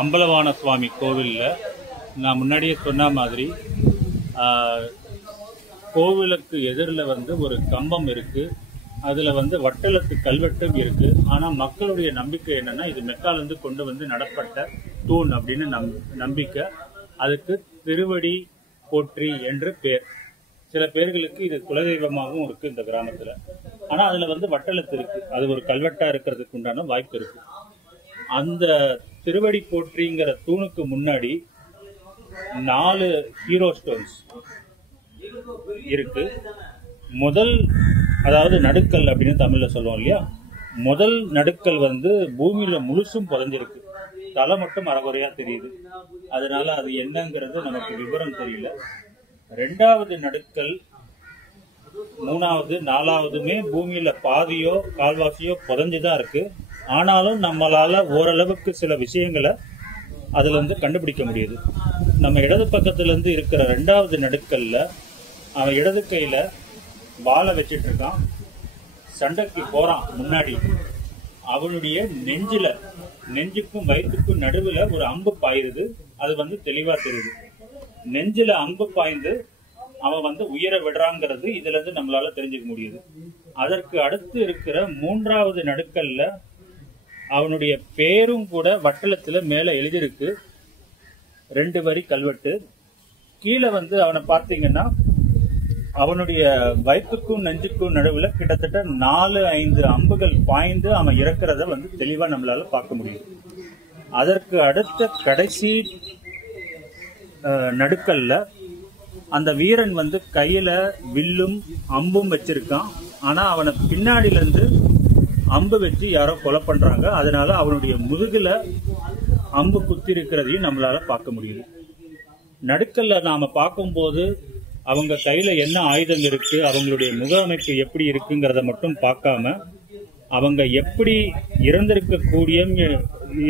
அம்பலவான சுவாமி கோவில்ல நான் முன்னாடியே சொன்ன மாதிரி கோவிலுக்கு எதிரில் வந்து ஒரு கம்பம் இருக்கு. அதுல வந்து வட்டெழுத்து கல்வெட்டும் இருக்கு. ஆனா மக்களுடைய நம்பிக்கை என்னன்னா, இது மெக்காலிருந்து கொண்டு வந்து நடப்பட்ட தூண் அப்படின்னு நம்பிக்கை. அதுக்கு திருவடி போற்றி என்று பேர். சில பேர்களுக்கு இது குலதெய்வமாகவும் இருக்கு இந்த கிராமத்துல. ஆனா அதுல வந்து வட்டெழுத்து இருக்கு. அது ஒரு கல்வெட்டா இருக்கிறதுக்கு உண்டான வாய்ப்பு இருக்கு. அந்த திருவடி போற்றிங்கிற தூணுக்கு முன்னாடி 4 ஹீரோ ஸ்டோன்ஸ் இருக்கு. முதல், அதாவது நடுக்கல் அப்படின்னு தமிழ்ல சொல்லுவோம் இல்லையா, முதல் நடுக்கல் வந்து பூமியில முழுசும் புதைஞ்சிருக்கு. தலை மட்டும் அறகுறையா தெரியுது. அதனால அது என்னங்கிறது நமக்கு விவரம் தெரியல. 2வது நடுக்கல், 3வது, 4வதுமே பூமியில பாதியோ கால்வாசியோ புதைஞ்சுதான் இருக்கு. ஆனாலும் நம்மளால ஓரளவுக்கு சில விஷயங்களை அதுல இருந்து கண்டுபிடிக்க முடியுது. நம்ம இடது பக்கத்துல இருந்து இருக்கிற 2வது நடுக்கல்ல அவன் இடது கையில வாழை வச்சிட்டு இருக்கான். சண்டைக்கு போறான். முன்னாடி அவனுடைய நெஞ்சுக்கும் வயிற்றுக்கும் நடுவுல ஒரு அம்பு பாயிருது. அது வந்து தெளிவா தெரியுது. நெஞ்சில அம்பு பாய்ந்து அவன் வந்து உயிர விடுறாங்கிறது இதுல இருந்து நம்மளால தெரிஞ்சுக்க முடியுது. அதற்கு அடுத்து இருக்கிற 3வது நடுக்கல்ல அவனுடைய பேரும் கூட வட்டலத்துல மேல எழுதிருக்கு. 2 வரி கல்வெட்டு. கீழே வந்து அவனை பார்த்தீங்கன்னா அவனுடைய வயிற்றுக்கும் நெஞ்சுக்கும் நடுவுல கிட்டத்தட்ட 4-5 அம்புகள் பாய்ந்து அவன் இறக்குறத வந்து தெளிவா நம்மளால பார்க்க முடியும். அதற்கு அடுத்த கடைசி நடுக்கல்ல அந்த வீரன் வந்து கையில வில்லும் அம்பும் வச்சிருக்கான். ஆனா அவனை பின்னாடில இருந்து அம்பு வச்சு யாரோ கொலை பண்றாங்க. அதனால அவனுடைய முதுகுல அம்பு குத்தி இருக்கிறதையும் நம்மளால பார்க்க முடியுது. நடுக்கல்ல நாம பார்க்கும்போது அவங்க கையில என்ன ஆயுதம் இருக்கு, அவங்களுடைய முக அமைப்பு எப்படி இருக்குங்கிறத மட்டும் பார்க்காம அவங்க எப்படி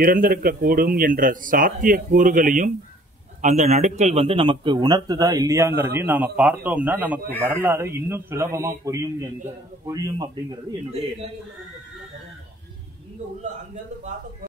இறந்திருக்க கூடும் என்ற சாத்திய கூறுகளையும் அந்த நடுக்கல் வந்து நமக்கு உணர்த்துதா இல்லையாங்கிறதையும் நாம பார்த்தோம்னா நமக்கு வரலாறு இன்னும் சுலபமா புரியும் அப்படிங்கிறது என்னுடைய எண்ணம்.